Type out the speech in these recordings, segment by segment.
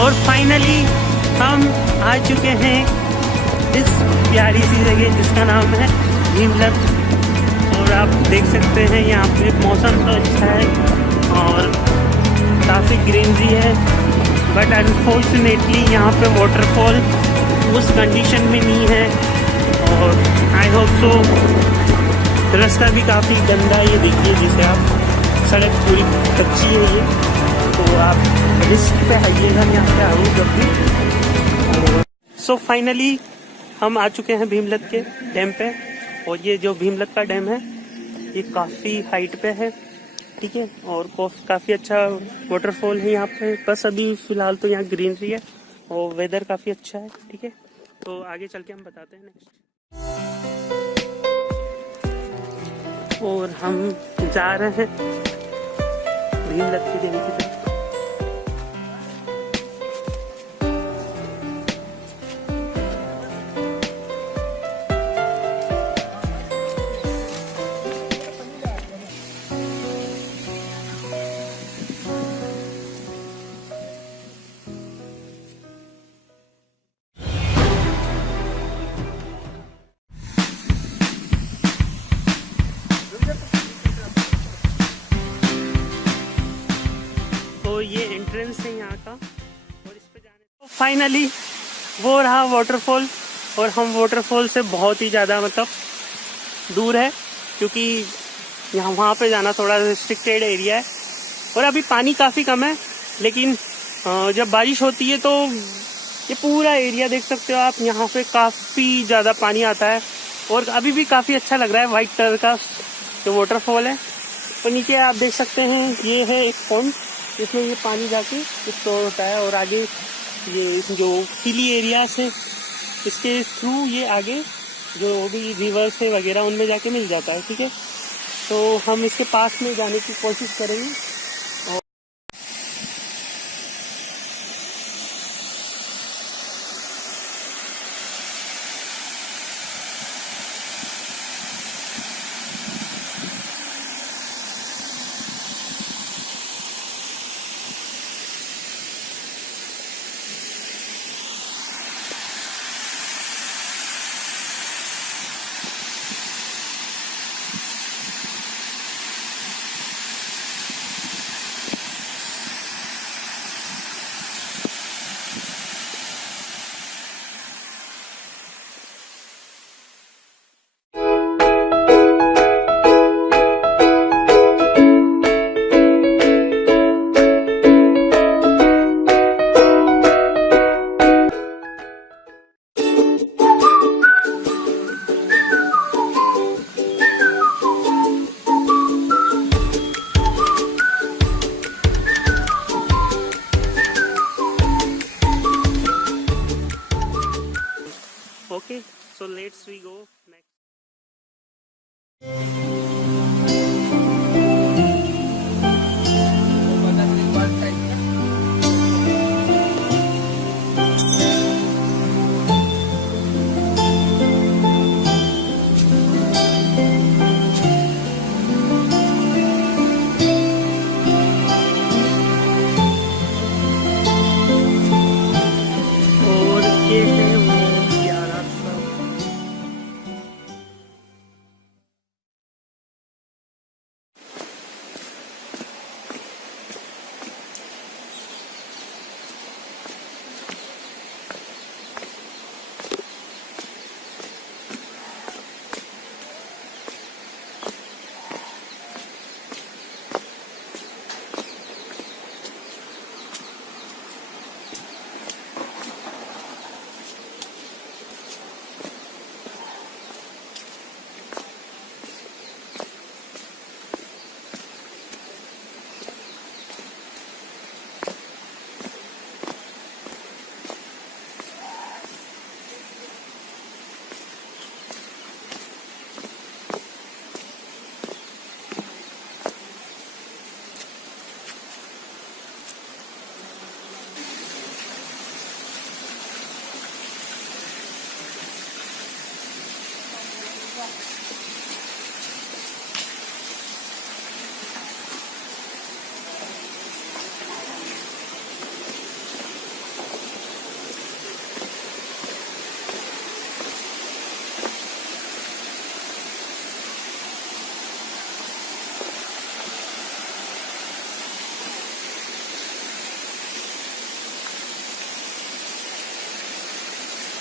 और फाइनली हम आ चुके हैं इस प्यारी सी जगह जिसका नाम है भीमलत। और आप देख सकते हैं यहाँ पे मौसम तो अच्छा है और काफ़ी ग्रीनरी है, बट अनफॉर्चुनेटली यहाँ पे वाटरफॉल उस कंडीशन में नहीं है। और आई होप सो रास्ता भी काफ़ी गंदा है, ये देखिए जिसे आप, सड़क पूरी कच्ची है ये, तो आप रिस्क पे आइएगा यहाँ पे आओ जब भी। सो फाइनली हम आ चुके हैं भीमलत के डैम पे। और ये जो भीमलत का डैम है ये काफ़ी हाइट पे है, ठीक है, और काफ़ी अच्छा वाटरफॉल है यहाँ पे। बस अभी फ़िलहाल तो यहाँ ग्रीनरी है और वेदर काफ़ी अच्छा है, ठीक है। तो आगे चल के हम बताते हैं नेक्स्ट। और हम जा रहे हैं भीमलत के डैम की तरफ। तो ये एंट्रेंस है यहाँ का, और इस पे जाने तो फाइनली वो रहा वाटरफॉल। और हम वाटरफॉल से बहुत ही ज़्यादा मतलब दूर है, क्योंकि यहाँ वहाँ पे जाना थोड़ा रिस्ट्रिक्टेड एरिया है। और अभी पानी काफ़ी कम है, लेकिन जब बारिश होती है तो ये पूरा एरिया देख सकते हो आप, यहाँ पे काफ़ी ज़्यादा पानी आता है। और अभी भी काफ़ी अच्छा लग रहा है, वाइट कलर का जो वाटरफॉल है। और नीचे आप देख सकते हैं ये है एक पॉन्ड, इसमें ये पानी जाके स्टोर होता है। और आगे ये जो हिली एरिया से इसके थ्रू ये आगे जो भी रिवर्स है वगैरह उनमें जाके मिल जाता है, ठीक है। तो हम इसके पास में जाने की कोशिश करेंगे। Okay, so let's we go next. और ये है वो प्यारा सा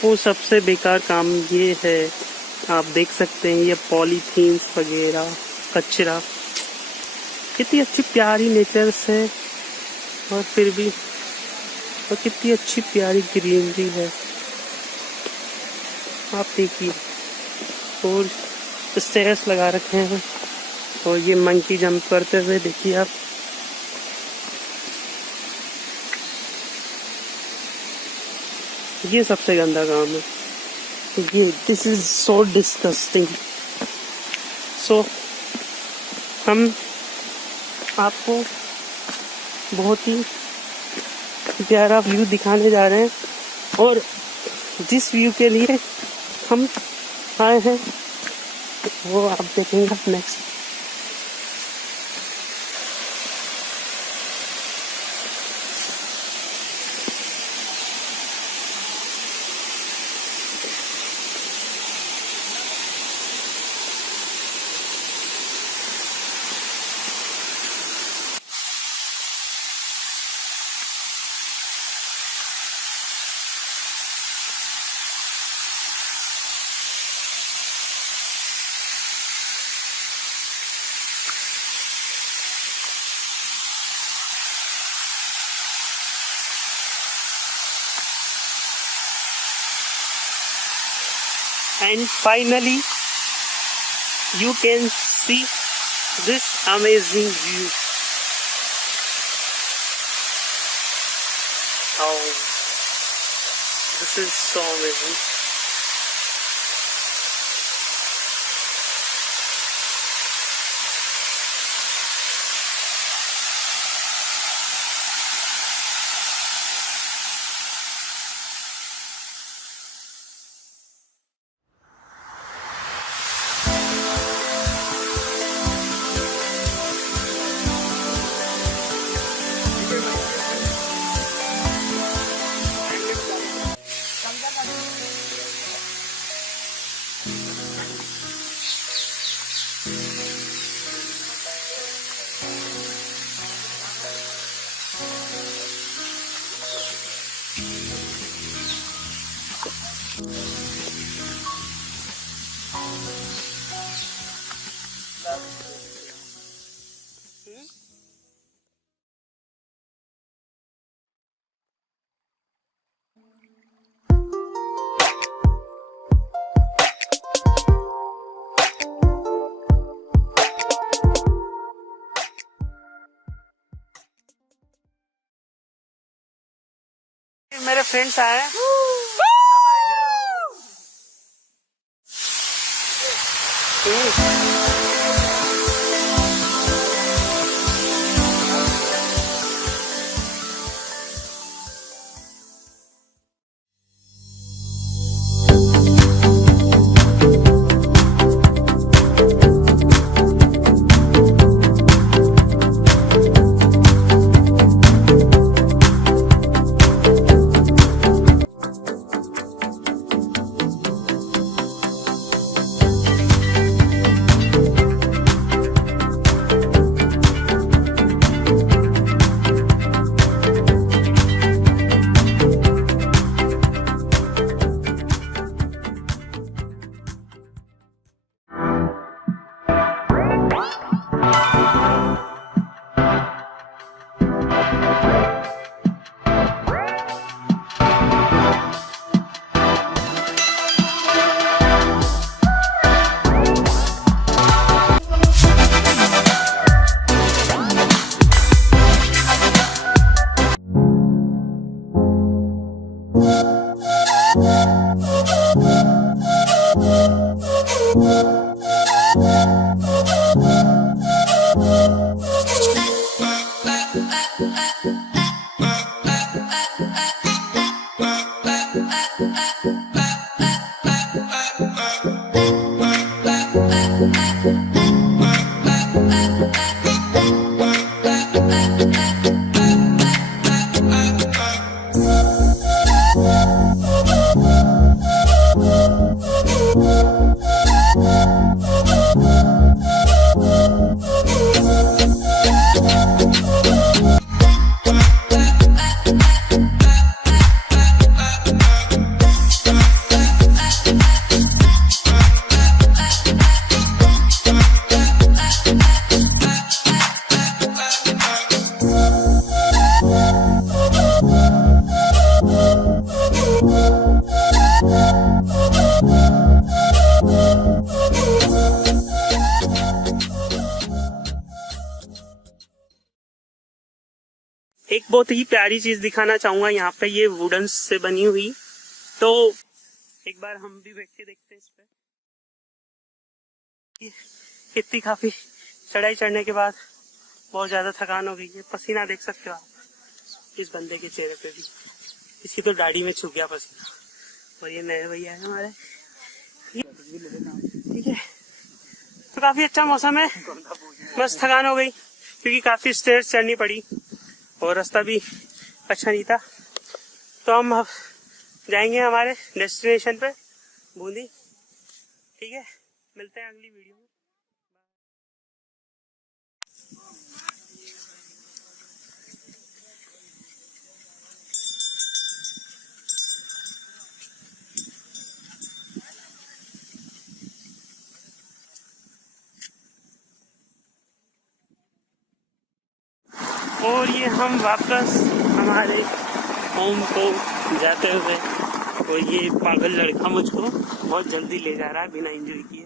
वो सबसे बेकार काम ये है, आप देख सकते हैं ये पॉलीथीन्स वगैरह कचरा, कितनी अच्छी प्यारी नेचर्स है और फिर भी और कितनी अच्छी प्यारी ग्रीनरी है, आप देखिए। और स्टेयर्स लगा रखे हैं और ये मंकी जंप करते हुए देखिए आप। ये सबसे गंदा काम है ये, दिस इज सो डिस्गस्टिंग। सो हम आपको बहुत ही प्यारा व्यू दिखाने जा रहे हैं और जिस व्यू के लिए हम आए हैं वो आप देखेंगे next. And finally you can see this amazing view. Oh, this is so amazing. मेरे फ्रेंड्स आए हैं। एक बहुत ही प्यारी चीज दिखाना चाहूंगा यहाँ पे, ये वुडन से बनी हुई, तो एक बार हम भी बैठ के देखते हैं इस पे। इतनी काफी चढ़ाई चढ़ने के बाद बहुत ज्यादा थकान हो गई है, पसीना देख सकते हो आप इस बंदे के चेहरे पे भी, इसकी तो दाढ़ी में छुप गया पसीना। और ये नए भैया है हमारे, ठीक है। तो काफी अच्छा मौसम है, बस थकान हो गई क्योंकि काफी स्टेयर्स चढ़नी पड़ी और रास्ता भी अच्छा नहीं था। तो हम अब जाएंगे हमारे डेस्टिनेशन पे, बूंदी, ठीक है। मिलते हैं अगली वीडियो में। और ये हम वापस हमारे होम को जाते हुए, और ये पागल लड़का मुझको बहुत जल्दी ले जा रहा है बिना एंजॉय किए।